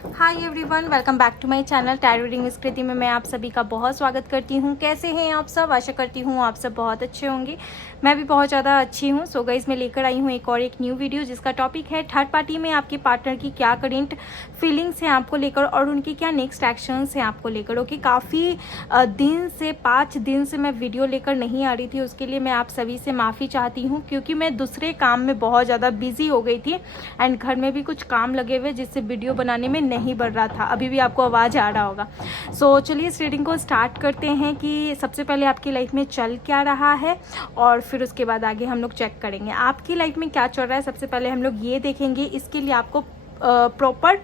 Hi everyone, welcome back to my channel tarot reading with Kriti में मैं आप सभी का बहुत स्वागत करती हूँ। कैसे हैं आप सब? आशा करती हूँ आप सब बहुत अच्छे होंगे। मैं भी बहुत ज़्यादा अच्छी हूँ। सो गाइस, मैं लेकर आई हूँ एक न्यू वीडियो जिसका टॉपिक है थर्ड पार्टी में आपके पार्टनर की क्या करेंट फीलिंग्स हैं आपको लेकर और उनकी क्या नेक्स्ट एक्शंस हैं आपको लेकर। ओके, काफ़ी दिन से 5 दिन से मैं वीडियो लेकर नहीं आ रही थी, उसके लिए मैं आप सभी से माफ़ी चाहती हूँ क्योंकि मैं दूसरे काम में बहुत ज़्यादा बिजी हो गई थी एंड घर में भी कुछ काम लगे हुए जिससे वीडियो बनाने में नहीं बढ़ रहा था। अभी भी आपको आवाज़ आ रहा होगा। सो चलिए इस रीडिंग को स्टार्ट करते हैं कि सबसे पहले आपकी लाइफ में चल क्या रहा है और फिर उसके बाद आगे हम लोग चेक करेंगे आपकी लाइफ में क्या चल रहा है। सबसे पहले हम लोग ये देखेंगे, इसके लिए आपको प्रॉपर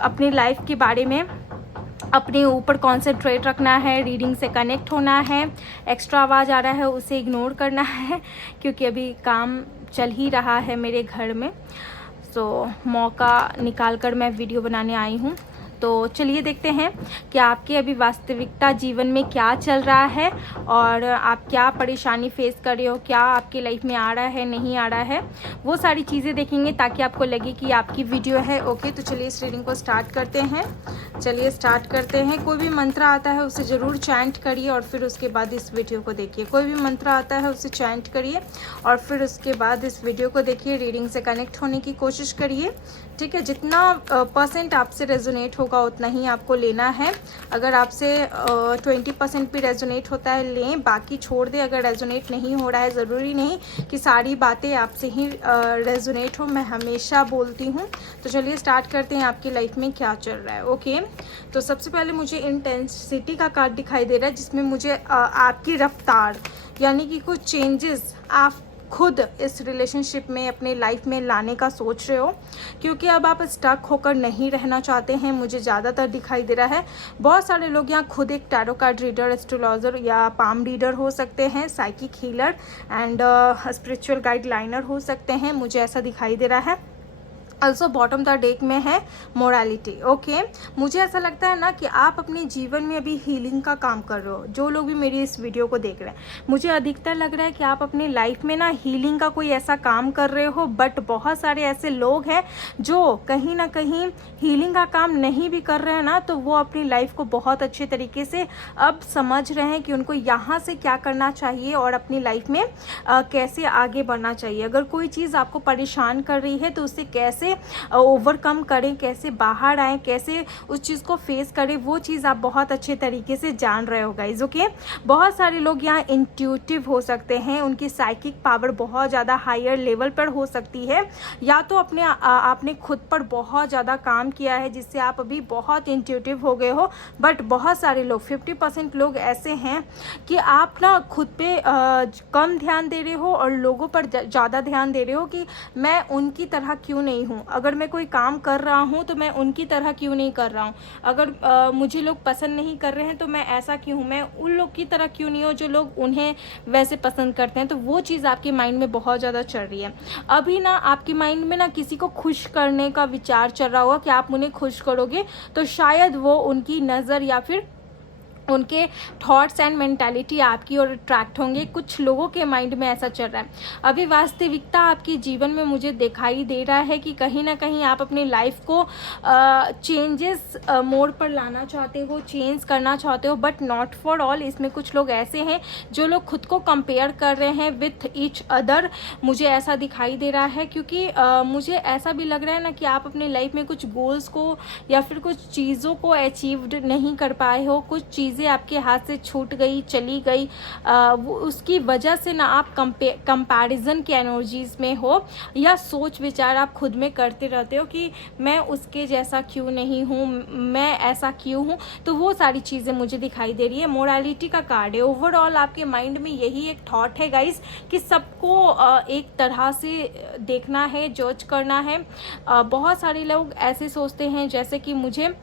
अपनी लाइफ के बारे में अपने ऊपर कॉन्सेंट्रेट रखना है, रीडिंग से कनेक्ट होना है। एक्स्ट्रा आवाज़ आ रहा है उसे इग्नोर करना है क्योंकि अभी काम चल ही रहा है मेरे घर में। सो मौका निकाल कर मैं वीडियो बनाने आई हूँ। तो चलिए देखते हैं कि आपके अभी वास्तविकता जीवन में क्या चल रहा है और आप क्या परेशानी फेस कर रहे हो, क्या आपके लाइफ में आ रहा है, नहीं आ रहा है, वो सारी चीज़ें देखेंगे ताकि आपको लगे कि आपकी वीडियो है। ओके, तो चलिए इस रीडिंग को स्टार्ट करते हैं। कोई भी मंत्र आता है उसे ज़रूर चैंट करिए और फिर उसके बाद इस वीडियो को देखिए। कोई भी मंत्र आता है उसे चैंट करिए और फिर उसके बाद इस वीडियो को देखिए। रीडिंग से कनेक्ट होने की कोशिश करिए, ठीक है। जितना परसेंट आपसे रेजोनेट होगा उतना ही आपको लेना है। अगर आपसे 20% भी रेजोनेट होता है लें, बाकी छोड़ दें। अगर रेजोनेट नहीं हो रहा है, ज़रूरी नहीं कि सारी बातें आपसे ही रेजोनेट हो, मैं हमेशा बोलती हूँ। तो चलिए स्टार्ट करते हैं आपकी लाइफ में क्या चल रहा है। ओके, तो सबसे पहले मुझे इंटेंसिटी का कार्ड दिखाई दे रहा है जिसमें मुझे आपकी रफ्तार यानी कि कुछ चेंजेस आप खुद इस रिलेशनशिप में अपने लाइफ में लाने का सोच रहे हो क्योंकि अब आप स्टक होकर नहीं रहना चाहते हैं। मुझे ज़्यादातर दिखाई दे रहा है बहुत सारे लोग यहाँ खुद एक टैरो कार्ड रीडर, एस्ट्रोलॉजर या पाम रीडर हो सकते हैं, psychic healer and spiritual guide liner हो सकते हैं। मुझे ऐसा दिखाई दे रहा है। ऑल्सो बॉटम द डेक में है मोरालिटी। ओके, मुझे ऐसा लगता है ना कि आप अपने जीवन में अभी हीलिंग का काम कर रहे हो। जो लोग भी मेरी इस वीडियो को देख रहे हैं, मुझे अधिकतर लग रहा है कि आप अपनी लाइफ में ना हीलिंग का कोई ऐसा काम कर रहे हो। बट बहुत सारे ऐसे लोग हैं जो कहीं ना कहीं हीलिंग का काम नहीं भी कर रहे हैं ना, तो वो अपनी लाइफ को बहुत अच्छे तरीके से अब समझ रहे हैं कि उनको यहाँ से क्या करना चाहिए और अपनी लाइफ में कैसे आगे बढ़ना चाहिए। अगर कोई चीज़ आपको परेशान कर रही है तो उससे कैसे ओवरकम करें, कैसे बाहर आए, कैसे उस चीज़ को फेस करें, वो चीज़ आप बहुत अच्छे तरीके से जान रहे हो गाइज। ओके, बहुत सारे लोग यहाँ इंट्यूटिव हो सकते हैं, उनकी साइकिक पावर बहुत ज़्यादा हायर लेवल पर हो सकती है, या तो आपने खुद पर बहुत ज़्यादा काम किया है जिससे आप अभी बहुत इंट्यूटिव हो गए हो। बट बहुत सारे लोग 50% लोग ऐसे हैं कि आप ना खुद पे कम ध्यान दे रहे हो और लोगों पर ज़्यादा ध्यान दे रहे हो कि मैं उनकी तरह क्यों नहीं हूँ। अगर मैं कोई काम कर रहा हूँ तो मैं उनकी तरह क्यों नहीं कर रहा हूँ। अगर मुझे लोग पसंद नहीं कर रहे हैं तो मैं ऐसा क्यों हूँ, मैं उन लोग की तरह क्यों नहीं हूँ जो लोग उन्हें वैसे पसंद करते हैं। तो वो चीज़ आपके माइंड में बहुत ज़्यादा चल रही है अभी ना। आपके माइंड में ना किसी को खुश करने का विचार चल रहा होगा कि आप उन्हें खुश करोगे तो शायद वो उनकी नज़र या फिर उनके थॉट्स एंड मेंटालिटी आपकी ओर अट्रैक्ट होंगे। कुछ लोगों के माइंड में ऐसा चल रहा है अभी। वास्तविकता आपके जीवन में मुझे दिखाई दे रहा है कि कहीं ना कहीं आप अपनी लाइफ को चेंजेस मोड पर लाना चाहते हो, चेंज करना चाहते हो, बट नॉट फॉर ऑल। इसमें कुछ लोग ऐसे हैं जो लोग खुद को कंपेयर कर रहे हैं विथ ईच अदर। मुझे ऐसा दिखाई दे रहा है क्योंकि मुझे ऐसा भी लग रहा है ना कि आप अपनी लाइफ में कुछ गोल्स को या फिर कुछ चीज़ों को अचीव्ड नहीं कर पाए हो। कुछ चीज़ें आपके हाथ से छूट गई, चली गई, वो उसकी वजह से ना आप कंपैरिजन की एनर्जीज में हो या सोच विचार आप खुद में करते रहते हो कि मैं उसके जैसा क्यों नहीं हूँ, मैं ऐसा क्यों हूँ। तो वो सारी चीज़ें मुझे दिखाई दे रही है। मोरालिटी का कार्ड है। ओवरऑल आपके माइंड में यही एक थॉट है गाइस कि सबको एक तरह से देखना है, जज करना है। बहुत सारे लोग ऐसे सोचते हैं जैसे कि मुझे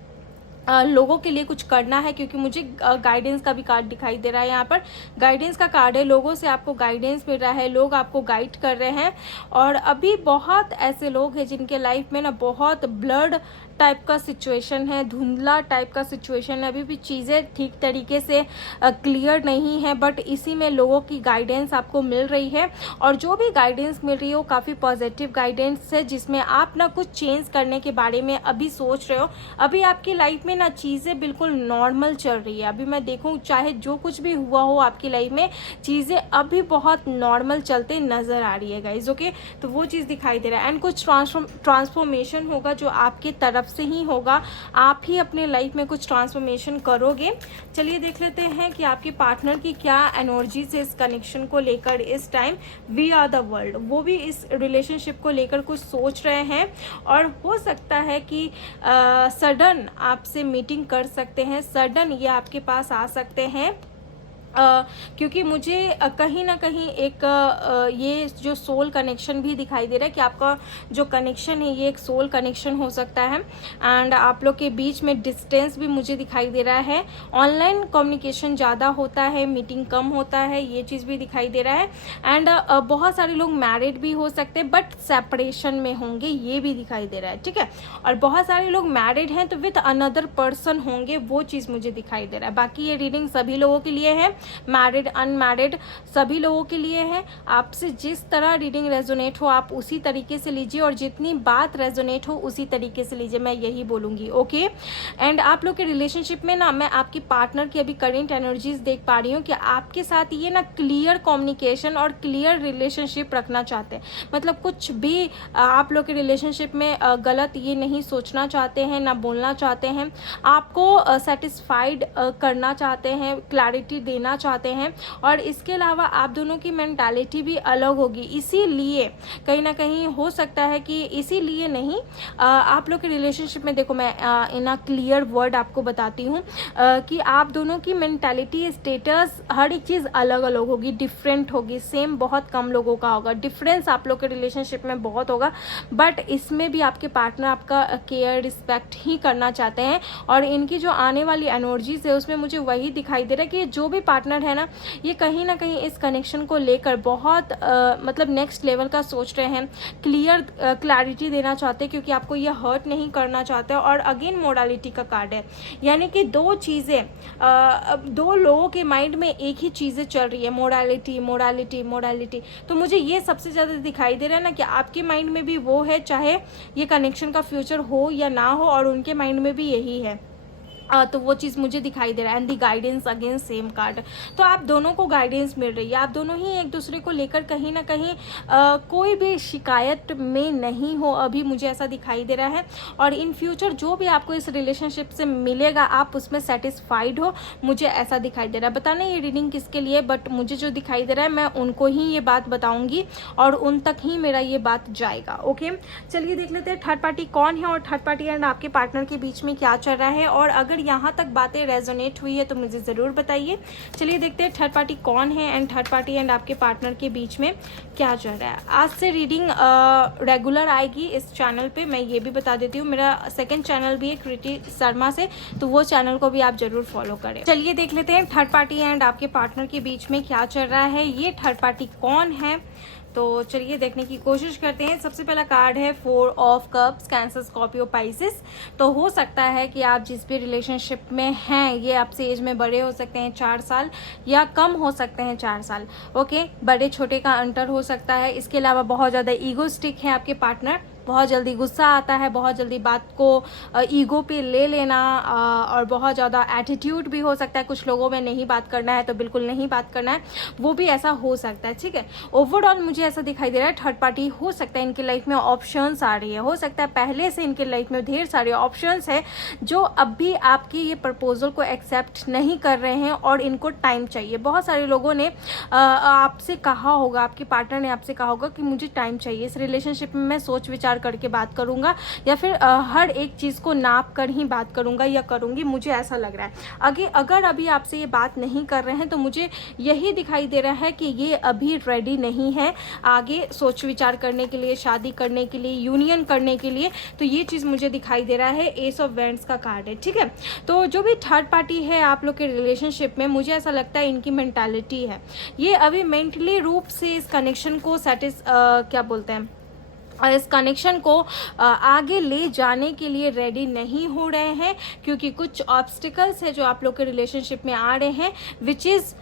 लोगों के लिए कुछ करना है, क्योंकि मुझे गाइडेंस का भी कार्ड दिखाई दे रहा है। यहाँ पर गाइडेंस का कार्ड है, लोगों से आपको गाइडेंस मिल रहा है, लोग आपको गाइड कर रहे हैं। और अभी बहुत ऐसे लोग हैं जिनके लाइफ में ना बहुत ब्लड टाइप का सिचुएशन है, धुंधला टाइप का सिचुएशन है, अभी भी चीज़ें ठीक तरीके से क्लियर नहीं है, बट इसी में लोगों की गाइडेंस आपको मिल रही है। और जो भी गाइडेंस मिल रही है वो काफ़ी पॉजिटिव गाइडेंस है, जिसमें आप ना कुछ चेंज करने के बारे में अभी सोच रहे हो। अभी आपकी लाइफ में ना चीज़ें बिल्कुल नॉर्मल चल रही है। अभी मैं देखूँ चाहे जो कुछ भी हुआ हो आपकी लाइफ में, चीज़ें अभी बहुत नॉर्मल चलते नज़र आ रही है गाइज। ओके, तो वो चीज़ दिखाई दे रहा है। एंड कुछ ट्रांसफॉर्मेशन होगा जो आपकी तरफ से ही होगा, आप ही अपने लाइफ में कुछ ट्रांसफॉर्मेशन करोगे। चलिए देख लेते हैं कि आपके पार्टनर की क्या एनर्जी से इस कनेक्शन को लेकर इस time we are the world, वो भी इस रिलेशनशिप को लेकर कुछ सोच रहे हैं। और हो सकता है कि सडन आपसे मीटिंग कर सकते हैं, सडन ये आपके पास आ सकते हैं। क्योंकि मुझे कहीं ना कहीं एक ये जो सोल कनेक्शन भी दिखाई दे रहा है कि आपका जो कनेक्शन है ये एक सोल कनेक्शन हो सकता है। एंड आप लोग के बीच में डिस्टेंस भी मुझे दिखाई दे रहा है, ऑनलाइन कम्युनिकेशन ज़्यादा होता है, मीटिंग कम होता है, ये चीज़ भी दिखाई दे रहा है। एंड बहुत सारे लोग मैरिड भी हो सकते हैं बट सेपरेशन में होंगे, ये भी दिखाई दे रहा है। ठीक है, और बहुत सारे लोग मैरिड हैं तो विथ अनदर पर्सन होंगे, वो चीज़ मुझे दिखाई दे रहा है। बाकी ये रीडिंग सभी लोगों के लिए है, मैरिड अनमैरिड सभी लोगों के लिए है। आपसे जिस तरह रीडिंग रेजोनेट हो आप उसी तरीके से लीजिए, और जितनी बात रेजोनेट हो उसी तरीके से लीजिए, मैं यही बोलूँगी। ओके, एंड आप लोग के रिलेशनशिप में ना मैं आपकी पार्टनर की अभी करेंट एनर्जीज देख पा रही हूँ कि आपके साथ ये ना क्लियर कम्युनिकेशन और क्लियर रिलेशनशिप रखना चाहते हैं। मतलब कुछ भी आप लोग के रिलेशनशिप में गलत ये नहीं सोचना चाहते हैं, ना बोलना चाहते हैं, आपको सेटिस्फाइड करना चाहते हैं, क्लैरिटी देना चाहते हैं। और इसके अलावा आप दोनों की मेंटालिटी भी अलग होगी, इसीलिए कहीं ना कहीं हो सकता है कि इसीलिए नहीं, आप लोग के रिलेशनशिप में देखो मैं इन अ क्लियर वर्ड आपको बताती हूँ कि आप दोनों की मेंटालिटी, स्टेटस, हर एक चीज़ अलग अलग होगी, डिफरेंट होगी। सेम बहुत कम लोगों का होगा, डिफरेंस आप लोग के रिलेशनशिप में बहुत होगा, बट इसमें भी आपके पार्टनर आपका केयर रिस्पेक्ट ही करना चाहते हैं। और इनकी जो आने वाली एनर्जीज है उसमें मुझे वही दिखाई दे रहा है कि जो भी पार्टनर है ना, ये कहीं ना कहीं इस कनेक्शन को लेकर बहुत मतलब नेक्स्ट लेवल का सोच रहे हैं, क्लैरिटी देना चाहते हैं, क्योंकि आपको ये हर्ट नहीं करना चाहते। और अगेन मोडालिटी का कार्ड है, यानी कि दो चीज़ें, दो लोगों के माइंड में एक ही चीज़ें चल रही है, मोडालिटी मोडालिटी मोडालिटी। तो मुझे ये सबसे ज़्यादा दिखाई दे रहा है ना कि आपके माइंड में भी वो है, चाहे ये कनेक्शन का फ्यूचर हो या ना हो, और उनके माइंड में भी यही है। तो वो चीज़ मुझे दिखाई दे रहा है। And the guidance again same card, तो आप दोनों को गाइडेंस मिल रही है, आप दोनों ही एक दूसरे को लेकर कहीं ना कहीं कोई भी शिकायत में नहीं हो, अभी मुझे ऐसा दिखाई दे रहा है। और इन फ्यूचर जो भी आपको इस रिलेशनशिप से मिलेगा आप उसमें सेटिस्फाइड हो, मुझे ऐसा दिखाई दे रहा है। बताना ये रीडिंग किसके लिए, बट मुझे जो दिखाई दे रहा है मैं उनको ही ये बात बताऊंगी और उन तक ही मेरा ये बात जाएगा। ओके, चलिए देख लेते हैं थर्ड पार्टी कौन है और थर्ड पार्टी एंड आपके पार्टनर के बीच में क्या चल रहा है। और अगर यहाँ तक बातें रेजोनेट हुई है तो मुझे ज़रूर बताइए। चलिए देखते हैं थर्ड पार्टी कौन है एंड थर्ड पार्टी एंड आपके पार्टनर के बीच में क्या चल रहा है। आज से रीडिंग रेगुलर आएगी इस चैनल पे, मैं ये भी बता देती हूँ। मेरा सेकंड चैनल भी है कृति शर्मा से, तो वो चैनल को भी आप ज़रूर फॉलो करें। चलिए देख लेते हैं थर्ड पार्टी एंड आपके पार्टनर के बीच में क्या चल रहा है, ये थर्ड पार्टी कौन है। तो चलिए देखने की कोशिश करते हैं। सबसे पहला कार्ड है 4 of cups, cancer, Scorpio, Pisces. तो हो सकता है कि आप जिस भी रिलेशनशिप में हैं ये आपसे एज में बड़े हो सकते हैं 4 साल या कम हो सकते हैं 4 साल। ओके, बड़े छोटे का अंतर हो सकता है। इसके अलावा बहुत ज़्यादा ईगोस्टिक है आपके पार्टनर, बहुत जल्दी गुस्सा आता है, बहुत जल्दी बात को ईगो पे ले लेना, और बहुत ज़्यादा एटीट्यूड भी हो सकता है। कुछ लोगों में नहीं बात करना है तो बिल्कुल नहीं बात करना है, वो भी ऐसा हो सकता है। ठीक है, ओवरऑल मुझे ऐसा दिखाई दे रहा है थर्ड पार्टी हो सकता है इनकी लाइफ में ऑप्शंस आ रही है, हो सकता है पहले से इनकी लाइफ में ढेर सारे ऑप्शंस है जो अभी आपके ये प्रपोजल को एक्सेप्ट नहीं कर रहे हैं और इनको टाइम चाहिए। बहुत सारे लोगों ने आपसे कहा होगा, आपके पार्टनर ने आपसे कहा होगा कि मुझे टाइम चाहिए, इस रिलेशनशिप में मैं सोच विचार विचार करके बात करूँगा या फिर हर एक चीज़ को नाप कर ही बात करूँगा या करूँगी, मुझे ऐसा लग रहा है। अगर अभी आपसे ये बात नहीं कर रहे हैं तो मुझे यही दिखाई दे रहा है कि ये अभी रेडी नहीं है आगे सोच विचार करने के लिए, शादी करने के लिए, यूनियन करने के लिए। तो ये चीज़ मुझे दिखाई दे रहा है। एस ऑफ वैंड्स का कार्ड है, ठीक है। तो जो भी थर्ड पार्टी है आप लोग के रिलेशनशिप में, मुझे ऐसा लगता है इनकी मेंटालिटी है, ये अभी मेंटली रूप से इस कनेक्शन को क्या बोलते हैं, इस कनेक्शन को आगे ले जाने के लिए रेडी नहीं हो रहे हैं, क्योंकि कुछ ऑब्स्टिकल्स है जो आप लोग के रिलेशनशिप में आ रहे हैं, विच इज़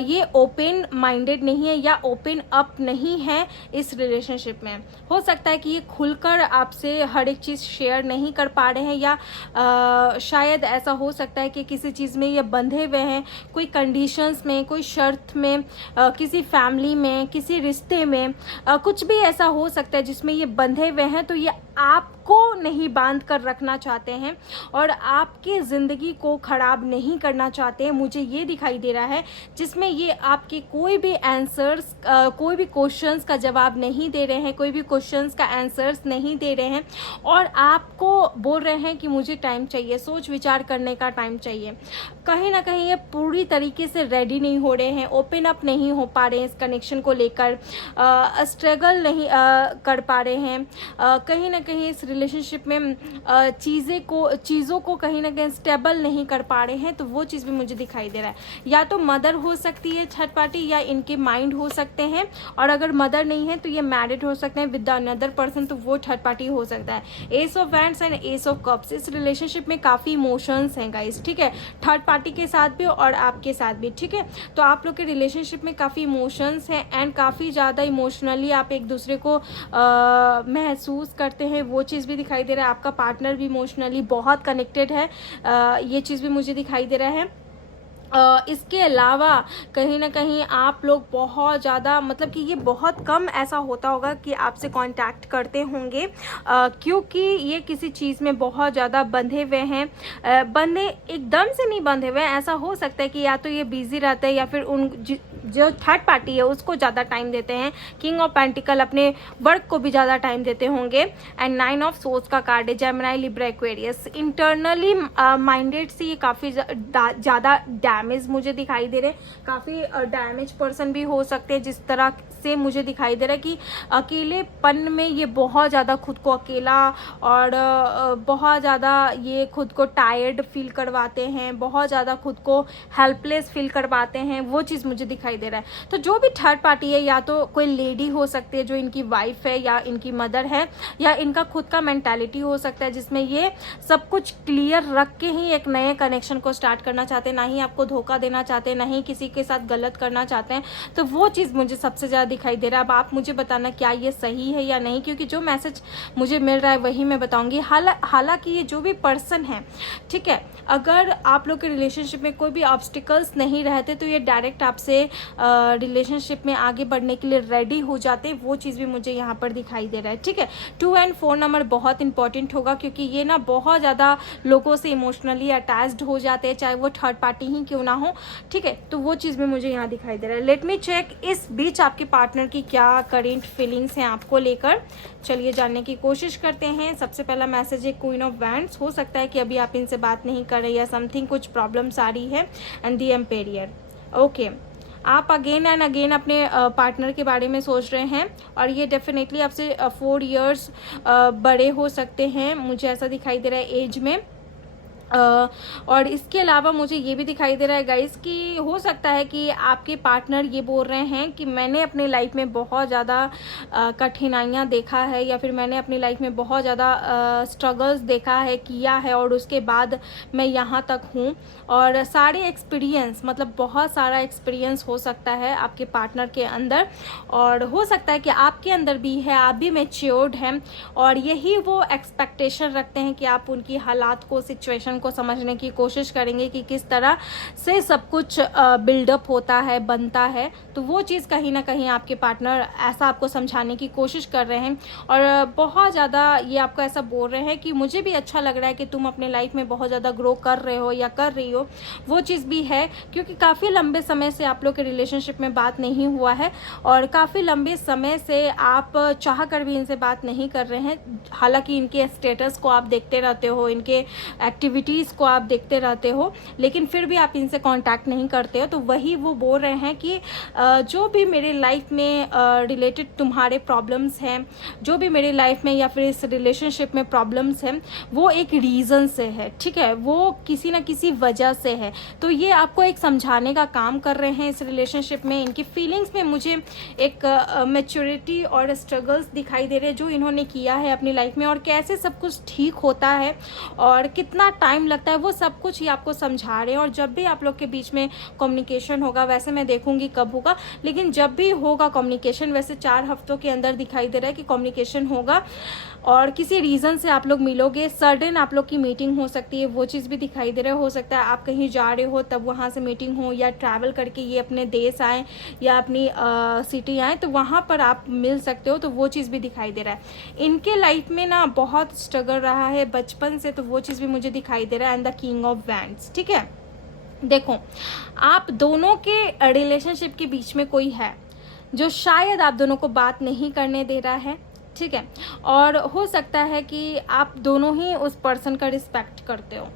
ये ओपन माइंडेड नहीं है या ओपन अप नहीं है इस रिलेशनशिप में। हो सकता है कि ये खुलकर आपसे हर एक चीज़ शेयर नहीं कर पा रहे हैं, या शायद ऐसा हो सकता है कि किसी चीज़ में ये बंधे हुए हैं, कोई कंडीशंस में, कोई शर्त में, किसी फैमिली में, किसी रिश्ते में, कुछ भी ऐसा हो सकता है जिसमें ये बंधे हुए हैं। तो ये आपको नहीं बांध कर रखना चाहते हैं और आपकी ज़िंदगी को ख़राब नहीं करना चाहते हैं, मुझे ये दिखाई दे रहा है, जिसमें ये आपके कोई भी आंसर्स, कोई भी क्वेश्चंस का जवाब नहीं दे रहे हैं, कोई भी क्वेश्चंस का आंसर्स नहीं दे रहे हैं और आपको बोल रहे हैं कि मुझे टाइम चाहिए, सोच विचार करने का टाइम चाहिए। कहीं ना कहीं ये पूरी तरीके से रेडी नहीं हो रहे हैं, ओपन अप नहीं हो पा रहे हैं इस कनेक्शन को लेकर, स्ट्रगल नहीं कर पा रहे हैं, कहीं ना कहीं इस रिलेशनशिप में चीज़ों को कहीं ना कहीं स्टेबल नहीं कर पा रहे हैं। तो वो चीज़ भी मुझे दिखाई दे रहा है। या तो मदर हो सकती है थर्ड पार्टी, या इनके माइंड हो सकते हैं, और अगर मदर नहीं है तो ये मैरिड हो सकते हैं विद अनदर पर्सन, तो वो थर्ड पार्टी हो सकता है। S of wands and S of cups, इस रिलेशनशिप में काफ़ी इमोशंस हैं गाइस, ठीक है, थर्ड पार्टी के साथ भी और आपके साथ भी, ठीक है। तो आप लोग के रिलेशनशिप में काफ़ी इमोशंस हैं एंड काफ़ी ज़्यादा इमोशनली आप एक दूसरे को महसूस करते हैं, वो चीज़ भी दिखाई दे रहा है। आपका पार्टनर भी इमोशनली बहुत कनेक्टेड है, ये चीज़ भी मुझे दिखाई दे रहा है। इसके अलावा कहीं ना कहीं आप लोग बहुत ज़्यादा, मतलब कि ये बहुत कम ऐसा होता होगा कि आपसे कांटेक्ट करते होंगे, क्योंकि ये किसी चीज़ में बहुत ज़्यादा बंधे हुए हैं। बंधे एकदम से नहीं बंधे हुए हैं, ऐसा हो सकता है कि या तो ये बिजी रहते हैं या फिर जो थर्ड पार्टी है उसको ज़्यादा टाइम देते हैं। किंग ऑफ पेंटिकल अपने वर्क को भी ज़्यादा टाइम देते होंगे। एंड 9 ऑफ सोर्ड्स का कार्ड है, Gemini, Libra, Aquarius. Internally minded से ये काफ़ी ज़्यादा डैमेज मुझे दिखाई दे रहे, काफ़ी डैमेज पर्सन भी हो सकते हैं, जिस तरह से मुझे दिखाई दे रहा है कि अकेलेपन में ये बहुत ज़्यादा खुद को अकेला और बहुत ज़्यादा ये खुद को टायर्ड फील करवाते हैं, बहुत ज़्यादा खुद को हेल्पलेस फील करवाते हैं, वो चीज़ मुझे दिखाई दे रहा है। तो जो भी थर्ड पार्टी है, या तो कोई लेडी हो सकती है जो इनकी वाइफ है या इनकी मदर है, या इनका खुद का मेंटालिटी हो सकता है जिसमें ये सब कुछ क्लियर रख के ही एक नए कनेक्शन को स्टार्ट करना चाहते हैं, ना ही आपको धोखा देना चाहते हैं, ना ही किसी के साथ गलत करना चाहते हैं। तो वो चीज़ मुझे सबसे ज़्यादा दिखाई दे रहा है। अब आप मुझे बताना क्या ये सही है या नहीं, क्योंकि जो मैसेज मुझे मिल रहा है वही मैं बताऊंगी। हालांकि ये जो भी पर्सन है, ठीक है, अगर आप लोग के रिलेशनशिप में कोई भी ऑब्स्टिकल्स नहीं रहते तो ये डायरेक्ट आपसे रिलेशनशिप में आगे बढ़ने के लिए रेडी हो जाते, वो चीज़ भी मुझे यहाँ पर दिखाई दे रहा है, ठीक है। 2 और 4 नंबर बहुत इंपॉर्टेंट होगा, क्योंकि ये ना बहुत ज़्यादा लोगों से इमोशनली अटैच्ड हो जाते हैं, चाहे वो थर्ड पार्टी ही क्यों ना हो, ठीक है। तो वो चीज़ भी मुझे यहाँ दिखाई दे रहा है। लेट मी चेक इस बीच आपके पार्टनर की क्या करेंट फीलिंग्स हैं आपको लेकर, चलिए जानने की कोशिश करते हैं। सबसे पहला मैसेज है क्वीन ऑफ वैंड्स, हो सकता है कि अभी आप इनसे बात नहीं कर रहे या समथिंग कुछ प्रॉब्लम्स आ रही है। एंड द एम्पेरियर, ओके, आप अगेन एंड अगेन अपने पार्टनर के बारे में सोच रहे हैं और ये डेफिनेटली आपसे 4 इयर्स बड़े हो सकते हैं, मुझे ऐसा दिखाई दे रहा है एज में। और इसके अलावा मुझे ये भी दिखाई दे रहा है गाइस कि हो सकता है कि आपके पार्टनर ये बोल रहे हैं कि मैंने अपनी लाइफ में बहुत ज़्यादा कठिनाइयाँ देखा है, या फिर मैंने अपनी लाइफ में बहुत ज़्यादा स्ट्रगल्स देखा है, किया है, और उसके बाद मैं यहाँ तक हूँ। और सारे एक्सपीरियंस, मतलब बहुत सारा एक्सपीरियंस हो सकता है आपके पार्टनर के अंदर, और हो सकता है कि आपके अंदर भी है, आप भी मैच्योर्ड हैं और यही वो एक्सपेक्टेशन रखते हैं कि आप उनकी हालात को, सिचुएशन को समझने की कोशिश करेंगे कि किस तरह से सब कुछ बिल्डअप होता है, बनता है। तो वो चीज़ कहीं ना कहीं आपके पार्टनर ऐसा आपको समझाने की कोशिश कर रहे हैं और बहुत ज़्यादा ये आपको ऐसा बोल रहे हैं कि मुझे भी अच्छा लग रहा है कि तुम अपने लाइफ में बहुत ज़्यादा ग्रो कर रहे हो या कर रही हो। वो चीज़ भी है क्योंकि काफ़ी लंबे समय से आप लोग के रिलेशनशिप में बात नहीं हुआ है और काफ़ी लंबे समय से आप चाह कर भी इनसे बात नहीं कर रहे हैं। हालांकि इनके स्टेटस को आप देखते रहते हो, इनके एक्टिविटीज़ को आप देखते रहते हो, लेकिन फिर भी आप इनसे कांटेक्ट नहीं करते हो। तो वही वो बोल रहे हैं कि जो भी मेरे लाइफ में रिलेटेड तुम्हारे प्रॉब्लम्स हैं, जो भी मेरे लाइफ में या फिर इस रिलेशनशिप में प्रॉब्लम्स हैं, वो एक रीज़न से है, ठीक है, वो किसी न किसी वजह से है। तो ये आपको एक समझाने का काम कर रहे हैं इस रिलेशनशिप में। इनकी फीलिंग्स में मुझे एक मैच्योरिटी और स्ट्रगल्स दिखाई दे रहे हैं जो इन्होंने किया है अपनी लाइफ में और कैसे सब कुछ ठीक होता है और कितना टाइम लगता है, वो सब कुछ ये आपको समझा रहे हैं। और जब भी आप लोग के बीच में कम्युनिकेशन होगा, वैसे मैं देखूंगी कब होगा, लेकिन जब भी होगा कम्युनिकेशन, वैसे 4 हफ्तों के अंदर दिखाई दे रहा है कि कम्युनिकेशन होगा और किसी रीज़न से आप लोग मिलोगे। सडन आप लोग की मीटिंग हो सकती है, वो चीज़ भी दिखाई दे रहा है। हो सकता है आप कहीं जा रहे हो तब वहाँ से मीटिंग हो, या ट्रैवल करके ये अपने देश आए या अपनी सिटी आए तो वहाँ पर आप मिल सकते हो। तो वो चीज़ भी दिखाई दे रहा है। इनके लाइफ में ना बहुत स्ट्रगल रहा है बचपन से, तो वो चीज़ भी मुझे दिखाई दे रहा है। And the king of wands, ठीक है। देखो, आप दोनों के रिलेशनशिप के बीच में कोई है जो शायद आप दोनों को बात नहीं करने दे रहा है, ठीक है। और हो सकता है कि आप दोनों ही उस पर्सन का रिस्पेक्ट करते हो,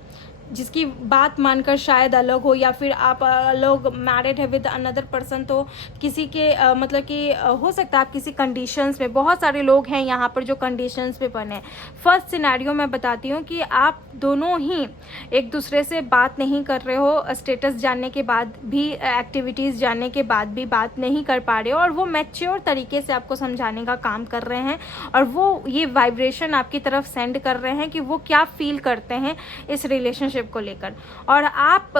जिसकी बात मानकर शायद अलग हो, या फिर आप लोग मैरिड है विद अनदर पर्सन, तो किसी के मतलब कि हो सकता है आप किसी कंडीशंस में, बहुत सारे लोग हैं यहाँ पर जो कंडीशंस पे बने। फर्स्ट सिनेरियो मैं बताती हूँ कि आप दोनों ही एक दूसरे से बात नहीं कर रहे हो, स्टेटस जानने के बाद भी, एक्टिविटीज़ जानने के बाद भी बात नहीं कर पा रहे हो, और वो मैच्योर तरीके से आपको समझाने का काम कर रहे हैं और वो ये वाइब्रेशन आपकी तरफ सेंड कर रहे हैं कि वो क्या फील करते हैं इस रिलेशनशिप को लेकर। और आप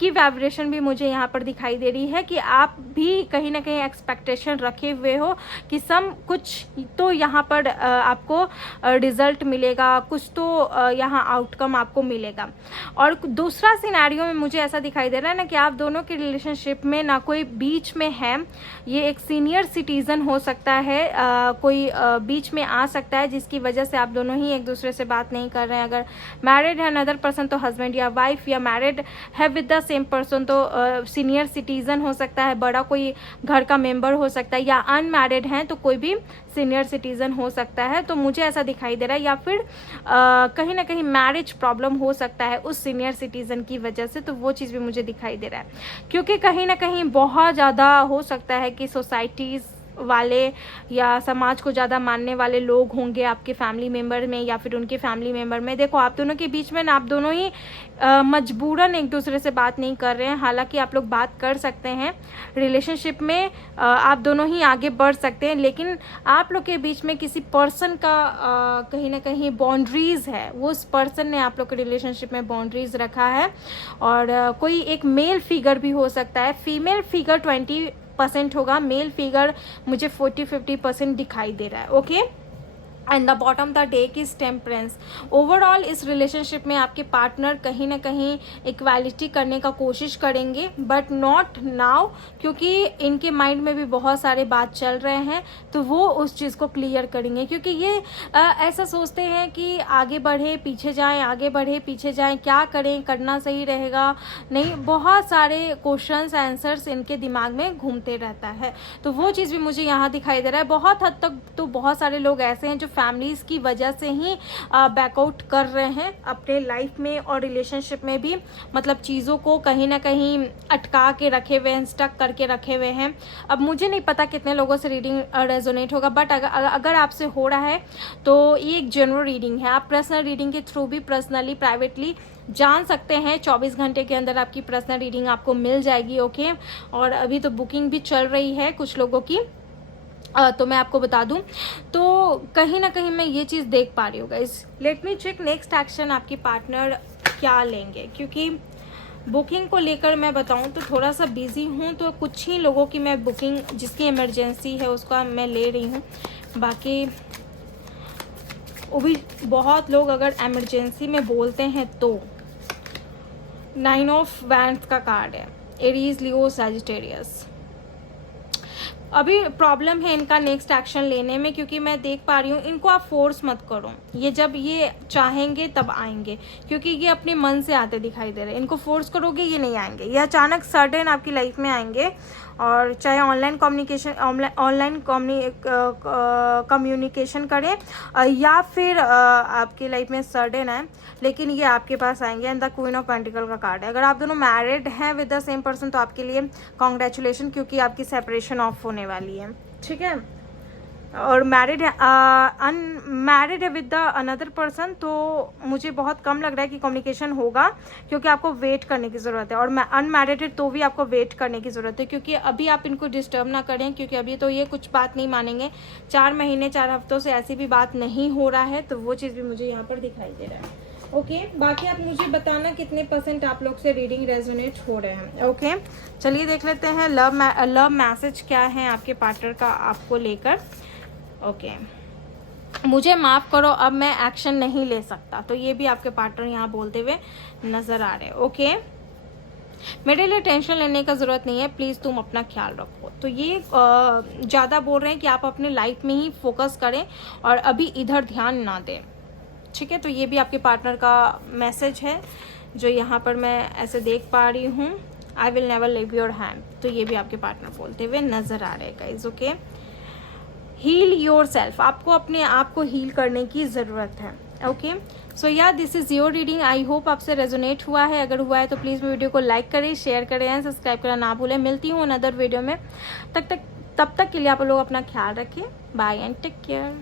की वाइब्रेशन भी मुझे यहाँ पर दिखाई दे रही है कि आप भी कहीं ना कहीं एक्सपेक्टेशन रखे हुए हो कि सम कुछ तो यहाँ पर आपको रिजल्ट मिलेगा, कुछ तो यहाँ आउटकम आपको मिलेगा। और दूसरा सिनेरियो में मुझे ऐसा दिखाई दे रहा है ना कि आप दोनों के रिलेशनशिप में ना कोई बीच में है, ये एक सीनियर सिटीजन हो सकता है, कोई बीच में आ सकता है जिसकी वजह से आप दोनों ही एक दूसरे से बात नहीं कर रहे हैं। अगर मैरिड है अनदर पर्सन तो हस्बैंड या वाइफ, या मैरिड है विद द सेम पर्सन तो सीनियर सिटीजन हो सकता है, बड़ा कोई घर का मेंबर हो सकता है, या अनमैरिड हैं तो कोई भी सीनियर सिटीजन हो सकता है। तो मुझे ऐसा दिखाई दे रहा है, या फिर कहीं ना कहीं मैरिज प्रॉब्लम हो सकता है उस सीनियर सिटीजन की वजह से। तो वो चीज़ भी मुझे दिखाई दे रहा है, क्योंकि कहीं ना कहीं बहुत ज़्यादा हो सकता है कि सोसाइटीज़ वाले या समाज को ज़्यादा मानने वाले लोग होंगे आपके फैमिली मेम्बर में या फिर उनके फैमिली मेम्बर में। देखो, आप दोनों के बीच में ना, आप दोनों ही मजबूरन एक दूसरे से बात नहीं कर रहे हैं। हालांकि आप लोग बात कर सकते हैं रिलेशनशिप में, आप दोनों ही आगे बढ़ सकते हैं, लेकिन आप लोग के बीच में किसी पर्सन का कहीं ना कहीं बाउंड्रीज़ है। वो उस पर्सन ने आप लोग के रिलेशनशिप में बाउंड्रीज़ रखा है। और कोई एक मेल फिगर भी हो सकता है, फीमेल फिगर 20% होगा, मेल फिगर मुझे 40-50% दिखाई दे रहा है। Okay, and the bottom the deck is temperance. Overall इस रिलेशनशिप में आपके पार्टनर कहीं ना कहीं इक्वालिटी करने का कोशिश करेंगे, बट नॉट नाउ, क्योंकि इनके माइंड में भी बहुत सारे बात चल रहे हैं। तो वो उस चीज़ को क्लियर करेंगे, क्योंकि ये ऐसा सोचते हैं कि आगे बढ़े पीछे जाएं, आगे बढ़े पीछे जाएं, क्या करें, करना सही रहेगा नहीं, बहुत सारे क्वेश्चंस आंसर्स इनके दिमाग में घूमते रहता है। तो वो चीज़ भी मुझे यहाँ दिखाई दे रहा है। बहुत हद तक तो बहुत सारे लोग ऐसे हैं जो फैमिलीज़ की वजह से ही बैकआउट कर रहे हैं अपने लाइफ में और रिलेशनशिप में भी, मतलब चीज़ों को कहीं ना कहीं अटका के रखे हुए हैं, स्टक करके रखे हुए हैं। अब मुझे नहीं पता कितने लोगों से रीडिंग रेजोनेट होगा, बट अगर आपसे हो रहा है तो ये एक जनरल रीडिंग है। आप पर्सनल रीडिंग के थ्रू भी पर्सनली प्राइवेटली जान सकते हैं। 24 घंटे के अंदर आपकी पर्सनल रीडिंग आपको मिल जाएगी। ओके, और अभी तो बुकिंग भी चल रही है कुछ लोगों की, तो मैं आपको बता दूं। तो कहीं ना कहीं मैं ये चीज़ देख पा रही हूँ guys. Let me check next action आपके पार्टनर क्या लेंगे, क्योंकि बुकिंग को लेकर मैं बताऊं तो थोड़ा सा बिजी हूं, तो कुछ ही लोगों की मैं बुकिंग जिसकी इमरजेंसी है उसका मैं ले रही हूं। बाकी वो भी बहुत लोग अगर इमरजेंसी में बोलते हैं तो 9 ऑफ वैंड्स का कार्ड है, एरीज, लियो, सैजिटेरियस। अभी प्रॉब्लम है इनका नेक्स्ट एक्शन लेने में, क्योंकि मैं देख पा रही हूँ इनको आप फोर्स मत करो। ये जब ये चाहेंगे तब आएंगे, क्योंकि ये अपने मन से आते दिखाई दे रहे हैं। इनको फोर्स करोगे ये नहीं आएंगे, ये अचानक सडन आपकी लाइफ में आएंगे। और चाहे ऑनलाइन कम्युनिकेशन, ऑनलाइन कम्युनिकेशन करें या फिर आपकी लाइफ में सडन है, लेकिन ये आपके पास आएंगे। And the queen of pentacle का कार्ड है। अगर आप दोनों मैरिड हैं विद द सेम पर्सन तो आपके लिए कॉन्ग्रेचुलेशन, क्योंकि आपकी सेपरेशन ऑफ होने वाली है, ठीक है। और मैरिड है, अनमैरिड है विद द अनदर पर्सन, तो मुझे बहुत कम लग रहा है कि कम्युनिकेशन होगा, क्योंकि आपको वेट करने की ज़रूरत है। और अनमैरिड है तो भी आपको वेट करने की ज़रूरत है, क्योंकि अभी आप इनको डिस्टर्ब ना करें, क्योंकि अभी तो ये कुछ बात नहीं मानेंगे। 4 महीने 4 हफ्तों से ऐसी भी बात नहीं हो रहा है, तो वो चीज़ भी मुझे यहाँ पर दिखाई दे रहा है। ओके बाकी आप मुझे बताना कितने % आप लोग से रीडिंग रेजोनेट हो रहे हैं। ओके चलिए देख लेते हैं लव मैसेज क्या है आपके पार्टनर का आपको लेकर। ओके मुझे माफ़ करो, अब मैं एक्शन नहीं ले सकता, तो ये भी आपके पार्टनर यहाँ बोलते हुए नज़र आ रहे हैं। ओके मेरे लिए टेंशन लेने का ज़रूरत नहीं है, प्लीज़ तुम अपना ख्याल रखो। तो ये ज़्यादा बोल रहे हैं कि आप अपने लाइफ में ही फोकस करें और अभी इधर ध्यान ना दें, ठीक है। तो ये भी आपके पार्टनर का मैसेज है जो यहाँ पर मैं ऐसे देख पा रही हूँ। I will never leave your hand, तो ये भी आपके पार्टनर बोलते हुए नज़र आ रहे हैं guys. Okay heal yourself, आपको अपने आप को हील करने की ज़रूरत है। ओके सो या this is your reading. I hope आपसे रेजोनेट हुआ है। अगर हुआ है तो प्लीज़ वीडियो को लाइक करें, शेयर करें एंड सब्सक्राइब करना ना भूलें। मिलती हूँ अनदर वीडियो में, तब तक के लिए आप लोग अपना ख्याल रखें। Bye and take care.